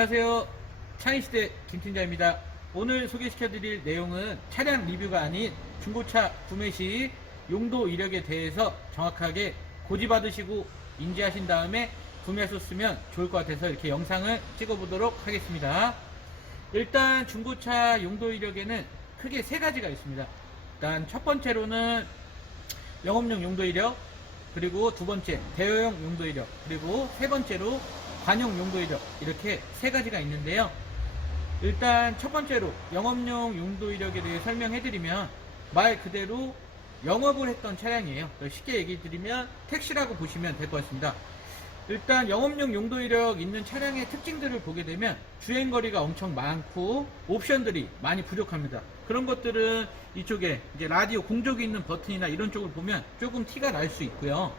안녕하세요. 차인시대 김팀장입니다. 오늘 소개시켜드릴 내용은 차량 리뷰가 아닌 중고차 구매 시 용도 이력에 대해서 정확하게 고지받으시고 인지하신 다음에 구매하셨으면 좋을 것 같아서 이렇게 영상을 찍어보도록 하겠습니다. 일단 중고차 용도 이력에는 크게 세 가지가 있습니다. 일단 첫 번째로는 영업용 용도 이력, 그리고 두 번째 대여용 용도 이력, 그리고 세 번째로 관용 용도 이력 이렇게 세 가지가 있는데요. 일단 첫 번째로 영업용 용도 이력에 대해 설명해드리면 말 그대로 영업을 했던 차량이에요. 쉽게 얘기 드리면 택시라고 보시면 될 것 같습니다. 일단 영업용 용도 이력 있는 차량의 특징들을 보게 되면 주행 거리가 엄청 많고 옵션들이 많이 부족합니다. 그런 것들은 이쪽에 이제 라디오 공족이 있는 버튼이나 이런 쪽을 보면 조금 티가 날 수 있고요.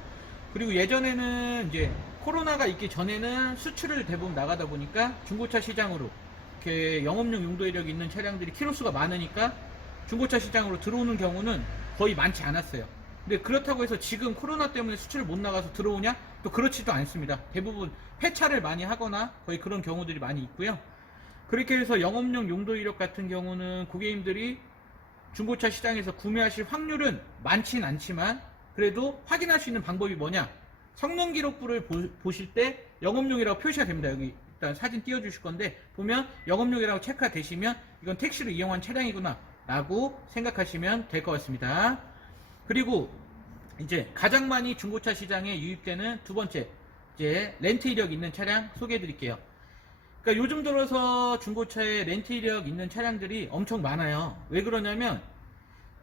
그리고 예전에는 이제 코로나가 있기 전에는 수출을 대부분 나가다 보니까 중고차 시장으로 이렇게 영업용 용도 이력이 있는 차량들이 키로수가 많으니까 중고차 시장으로 들어오는 경우는 거의 많지 않았어요. 근데 그렇다고 해서 지금 코로나 때문에 수출을 못 나가서 들어오냐? 또 그렇지도 않습니다. 대부분 폐차를 많이 하거나 거의 그런 경우들이 많이 있고요. 그렇게 해서 영업용 용도 이력 같은 경우는 고객님들이 중고차 시장에서 구매하실 확률은 많진 않지만 그래도 확인할 수 있는 방법이 뭐냐? 성능 기록부를 보, 실때 영업용이라고 표시가 됩니다. 여기 일단 사진 띄워주실 건데 보면 영업용이라고 체크되시면 이건 택시로 이용한 차량이구나 라고 생각하시면 될 것 같습니다. 그리고 이제 가장 많이 중고차 시장에 유입되는 두 번째 이제 렌트 이력 있는 차량 소개해 드릴게요. 그러니까 요즘 들어서 중고차에 렌트 이력 있는 차량들이 엄청 많아요. 왜 그러냐면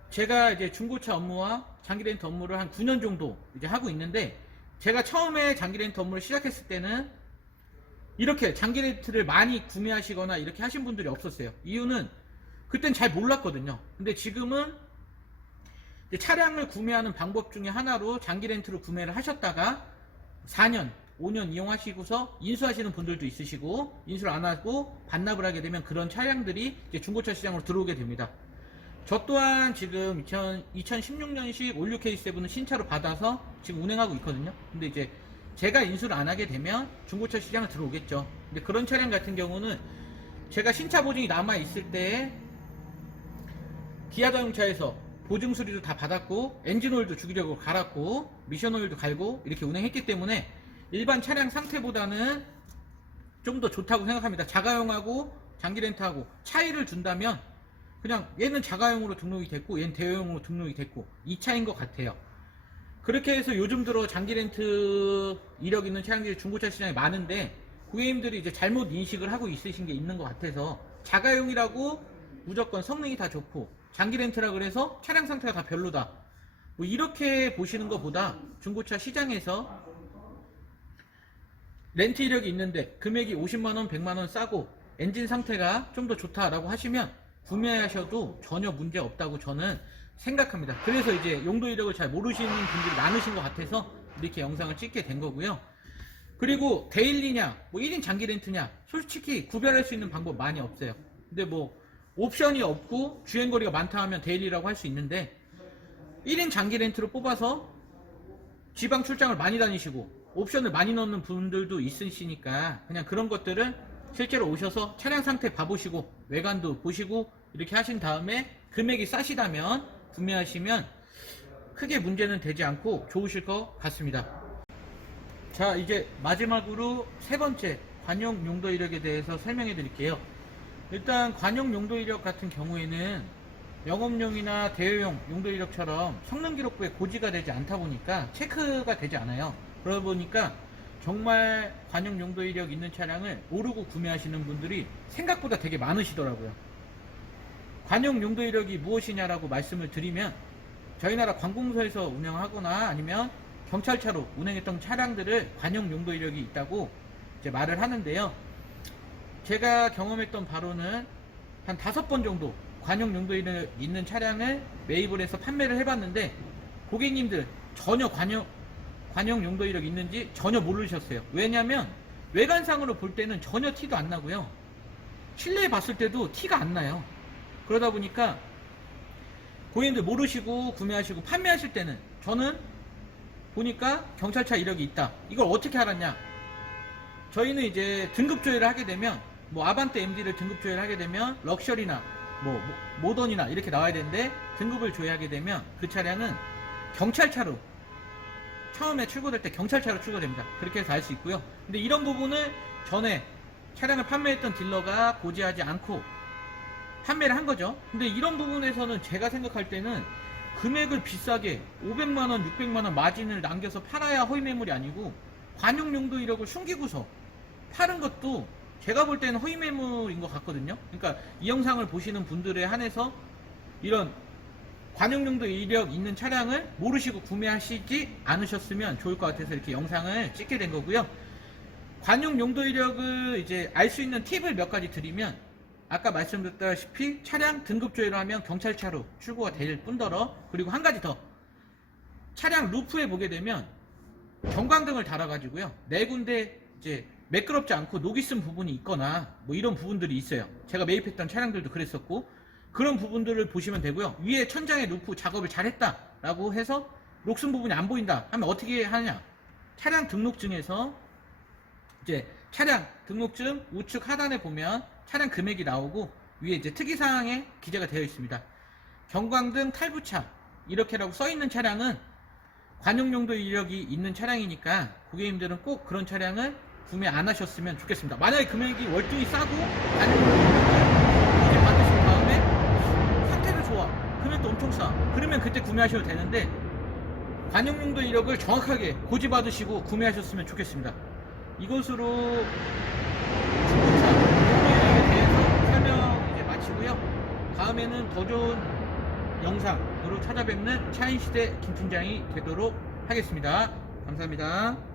제가 이제 중고차 업무와 장기 렌트 업무를 한 9년 정도 이제 하고 있는데 제가 처음에 장기 렌트 업무를 시작했을 때는 이렇게 장기 렌트를 많이 구매하시거나 이렇게 하신 분들이 없었어요. 이유는 그땐 잘 몰랐거든요. 근데 지금은 차량을 구매하는 방법 중에 하나로 장기 렌트를 구매를 하셨다가 4년, 5년 이용하시고서 인수하시는 분들도 있으시고 인수를 안 하고 반납을 하게 되면 그런 차량들이 중고차 시장으로 들어오게 됩니다. 저 또한 지금 2000, 2016 년식 올류 K7은 신차로 받아서 지금 운행하고 있거든요. 근데 이제 제가 인수를 안 하게 되면 중고차 시장을 들어오겠죠. 근데 그런 차량 같은 경우는 제가 신차 보증이 남아 있을 때 기아 자동차에서 보증 수리도 다 받았고 엔진 오일도 주기적으로 갈았고 미션 오일도 갈고 이렇게 운행했기 때문에 일반 차량 상태보다는 좀 더 좋다고 생각합니다. 자가용하고 장기 렌트하고 차이를 준다면 그냥 얘는 자가용으로 등록이 됐고 얘는 대여용으로 등록이 됐고 이 차인 것 같아요. 그렇게 해서 요즘 들어 장기 렌트 이력 있는 차량들이 중고차 시장에 많은데 고객님들이 이제 잘못 인식을 하고 있으신 게 있는 것 같아서 자가용이라고 무조건 성능이 다 좋고 장기 렌트라 그래서 차량 상태가 다 별로다. 뭐 이렇게 보시는 것보다 중고차 시장에서 렌트 이력이 있는데 금액이 50만원, 100만원 싸고 엔진 상태가 좀 더 좋다라고 하시면 구매하셔도 전혀 문제 없다고 저는 생각합니다. 그래서 이제 용도 이력을 잘 모르시는 분들이 많으신 것 같아서 이렇게 영상을 찍게 된 거고요. 그리고 데일리냐, 뭐 1인 장기 렌트냐, 솔직히 구별할 수 있는 방법 많이 없어요. 근데 뭐 옵션이 없고 주행거리가 많다 하면 데일리라고 할 수 있는데 1인 장기 렌트로 뽑아서 지방 출장을 많이 다니시고 옵션을 많이 넣는 분들도 있으시니까 그냥 그런 것들은 실제로 오셔서 차량 상태 봐보시고 외관도 보시고 이렇게 하신 다음에 금액이 싸시다면 구매하시면 크게 문제는 되지 않고 좋으실 것 같습니다. 자 이제 마지막으로 세 번째 관용 용도 이력에 대해서 설명해 드릴게요. 일단 관용 용도 이력 같은 경우에는 영업용이나 대여용 용도 이력처럼 성능 기록부에 고지가 되지 않다 보니까 체크가 되지 않아요. 그러다 보니까 정말 관용 용도 이력 있는 차량을 모르고 구매하시는 분들이 생각보다 되게 많으시더라고요. 관용 용도 이력이 무엇이냐라고 말씀을 드리면 저희 나라 관공서에서 운영하거나 아니면 경찰차로 운행했던 차량들을 관용 용도 이력이 있다고 이제 말을 하는데요. 제가 경험했던 바로는 한 다섯 번 정도 관용 용도에 있는 차량을 매입을 해서 판매를 해봤는데 고객님들 전혀 관용 관용 용도 이력 있는지 전혀 모르셨어요. 왜냐면 외관상으로 볼 때는 전혀 티도 안 나고요. 실내에 봤을 때도 티가 안 나요. 그러다 보니까 고객님들 모르시고 구매하시고 판매하실 때는 저는 보니까 경찰차 이력이 있다. 이걸 어떻게 알았냐? 저희는 이제 등급 조회를 하게 되면 뭐 아반떼 MD를 등급 조회를 하게 되면 럭셔리나 뭐 모- 모던이나 이렇게 나와야 되는데 등급을 조회하게 되면 그 차량은 경찰차로 처음에 출고될 때 경찰차로 출고됩니다. 그렇게 해서 알 수 있고요. 근데 이런 부분을 전에 차량을 판매했던 딜러가 고지하지 않고 판매를 한 거죠. 근데 이런 부분에서는 제가 생각할 때는 금액을 비싸게 500만원, 600만원 마진을 남겨서 팔아야 허위 매물이 아니고 관용 용도 이력을 숨기고서 파는 것도 제가 볼 때는 허위 매물인 것 같거든요. 그러니까 이 영상을 보시는 분들에 한해서 이런 관용용도 이력 있는 차량을 모르시고 구매하시지 않으셨으면 좋을 것 같아서 이렇게 영상을 찍게 된 거고요. 관용 용도 이력을 이제 알 수 있는 팁을 몇 가지 드리면 아까 말씀드렸다시피 차량 등급 조회를 하면 경찰차로 출고가 될 뿐더러 그리고 한 가지 더. 차량 루프에 보게 되면 경광등을 달아가지고요. 네 군데 이제 매끄럽지 않고 녹이 쓴 부분이 있거나 뭐 이런 부분들이 있어요. 제가 매입했던 차량들도 그랬었고 그런 부분들을 보시면 되고요 위에 천장에 루프 작업을 잘했다라고 해서 녹슨 부분이 안 보인다 하면 어떻게 하느냐 차량 등록증에서 이제 차량 등록증 우측 하단에 보면 차량 금액이 나오고 위에 이제 특이사항에 기재가 되어 있습니다. 경광등 탈부차 이렇게라고 써 있는 차량은 관용용도 이력이 있는 차량이니까 고객님들은 꼭 그런 차량을 구매 안 하셨으면 좋겠습니다. 만약에 금액이 월등히 싸고 관용용도 그때 구매하셔도 되는데 관용용도 이력을 정확하게 고지받으시고 구매하셨으면 좋겠습니다. 이것으로 중고차 용도에 대해서 설명 이제 마치고요. 다음에는 더 좋은 영상으로 찾아뵙는 차인시대 김팀장이 되도록 하겠습니다. 감사합니다.